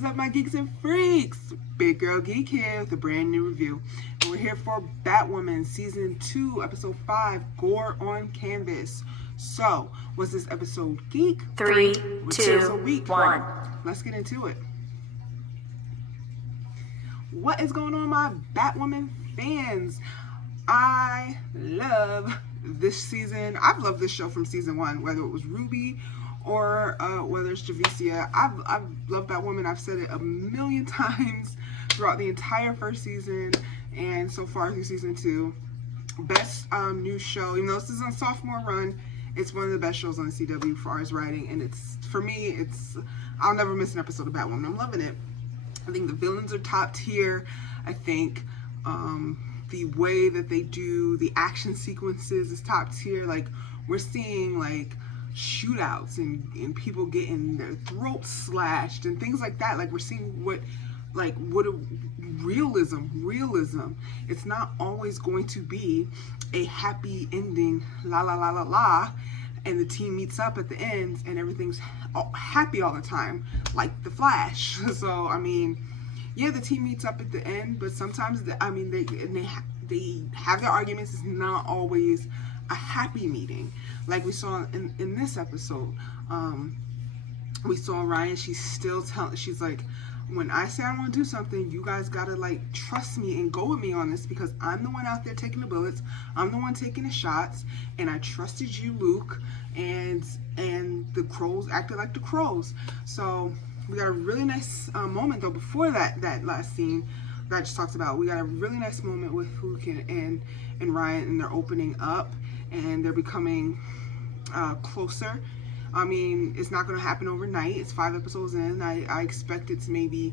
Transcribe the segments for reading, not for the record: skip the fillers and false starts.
is up, my geeks and freaks? Big Girl Geek here with a brand new review. And we're here for Batwoman Season 2, Episode 5, Gore on Canvas. So, was this episode geek? 3, 2, 1. Let's get into it. What is going on, my Batwoman fans? I love this season. I've loved this show from Season 1, whether it was Ruby or whether it's Javicia. I've loved Batwoman. I've said it a million times throughout the entire first season and so far through Season 2. Best new show. Even though this is on sophomore run, it's one of the best shows on the CW as far as writing, and it's, for me, I'll never miss an episode of Batwoman. I'm loving it. I think the villains are top tier. I think the way that they do the action sequences is top tier. Like, we're seeing like shootouts and people getting their throats slashed and things like that. Like, we're seeing what a realism. It's not always going to be a happy ending, la la la la la, and the team meets up at the end and everything's happy all the time, like the Flash. So I mean, yeah, the team meets up at the end, but sometimes they have their arguments. It's not always a happy meeting, like we saw in this episode. We saw Ryan. She's like, when I say I want to do something, you guys gotta like trust me and go with me on this, because I'm the one out there taking the bullets. I'm the one taking the shots, and I trusted you, Luke. And the crows acted like the crows. So we got a really nice moment though before that last scene that I just talked about. We got a really nice moment with Luke and Ryan, and they're opening up and they're becoming closer. I mean, it's not going to happen overnight. It's 5 episodes in. I expect it to maybe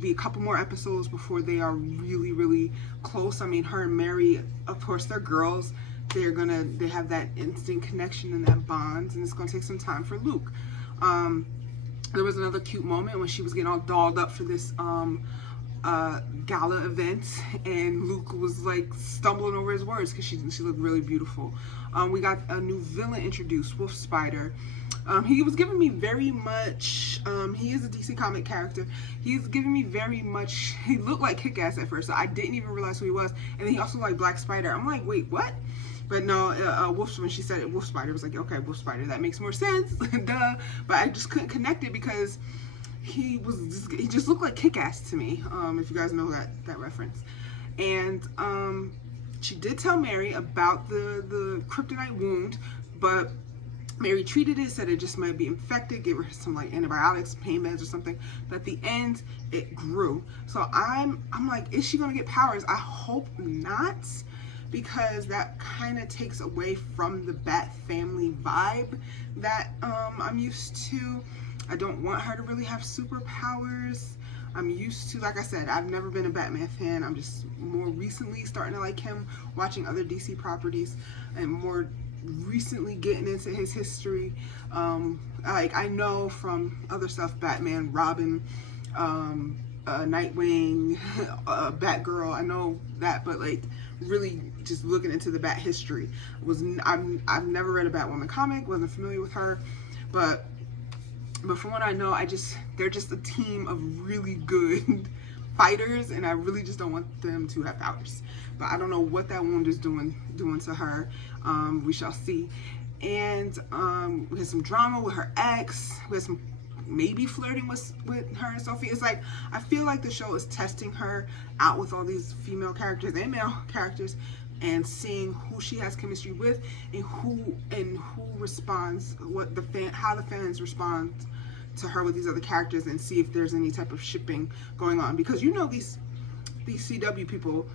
be a couple more episodes before they are really, really close. I mean, her and Mary, of course, they're girls. They have that instant connection and that bond, and it's going to take some time for Luke. There was another cute moment when she was getting all dolled up for this gala event, and Luke was like stumbling over his words because she looked really beautiful. We got a new villain introduced, Wolf Spider. He was giving me very much, he is a DC comic character. He's giving me very much, he looked like Kick-Ass at first, so I didn't even realize who he was. And then he also looked like Black Spider. I'm like, wait, what? But no, when she said it, Wolf Spider, I was like, okay, Wolf Spider, that makes more sense. Duh. But I just couldn't connect it because he just looked like Kick-Ass to me, if you guys know that reference. And she did tell Mary about the kryptonite wound, but Mary treated it, said it just might be infected, gave her some like antibiotics, pain meds or something. But at the end, it grew. So I'm like, is she gonna get powers? I hope not, because that kind of takes away from the Bat family vibe that I'm used to. I don't want her to really have superpowers. I'm used to, like I said, I've never been a Batman fan. I'm just more recently starting to like him, watching other DC properties, and more recently getting into his history. Like, I know from other stuff, Batman, Robin, Nightwing, Batgirl, I know that, but like really just looking into the Bat history, I've never read a Batwoman comic, wasn't familiar with her, but from what I know, they're just a team of really good fighters, and I really just don't want them to have powers. But I don't know what that wound is doing to her. We shall see. And we had some drama with her ex. We had some maybe flirting with her and Sophie. It's like, I feel like the show is testing her out with all these female characters and male characters, and seeing who she has chemistry with, and who responds, how the fans respond to her with these other characters, and see if there's any type of shipping going on. Because you know, these CW people,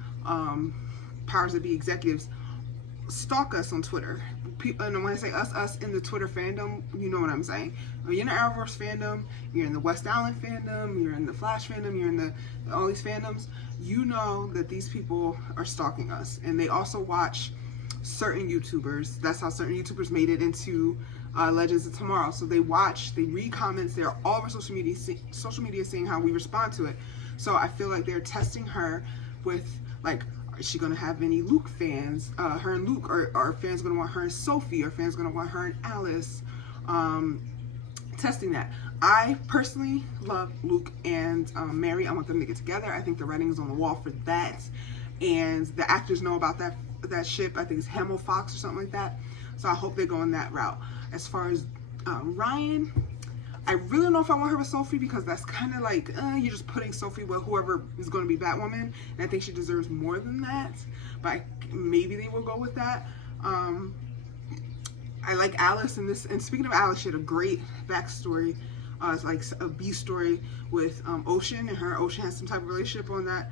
powers that be executives, stalk us on Twitter. And when I say us in the Twitter fandom, you know what I'm saying. You're in the Arrowverse fandom, you're in the West Allen fandom, you're in the Flash fandom, you're in all these fandoms. You know that these people are stalking us, and they also watch certain YouTubers. That's how certain YouTubers made it into Legends of Tomorrow. So they read comments, they're all over social media seeing how we respond to it. So I feel like they're testing her with, like, is she gonna have any Luke fans? Her and Luke, are fans gonna want her and Sophie? Are fans gonna want her and Alice? Testing that. I personally love Luke and Mary. I want them to get together. I think the writing's on the wall for that, and the actors know about that ship. I think it's Hamill Fox or something like that. So I hope they go in that route. As far as Ryan, I really don't know if I want her with Sophie, because that's kind of like you're just putting Sophie with whoever is going to be Batwoman, and I think she deserves more than that. But maybe they will go with that. I like Alice in this, and speaking of Alice, she had a great backstory. It's like a B story with Ocean, and her and Ocean has some type of relationship on that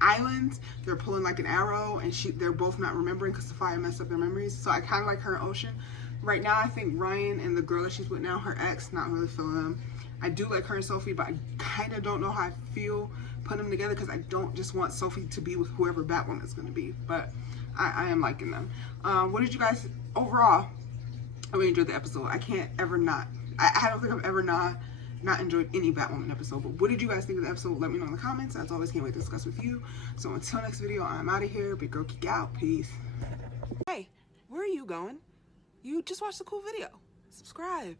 island. They're pulling like an arrow, and they're both not remembering because the fire messed up their memories. So I kind of like her and Ocean. Right now, I think Ryan and the girl that she's with now, her ex, not really feeling them. I do like her and Sophie, but I kind of don't know how I feel putting them together, because I don't just want Sophie to be with whoever Batwoman is going to be. But I am liking them. What did you guys overall? I really enjoyed the episode. I can't ever not. I don't think I've ever not enjoyed any Batwoman episode. But what did you guys think of the episode? Let me know in the comments. As always, can't wait to discuss with you. So until next video, I'm out of here. Big girl Geek out. Peace. Hey, where are you going? You just watched a cool video. Subscribe.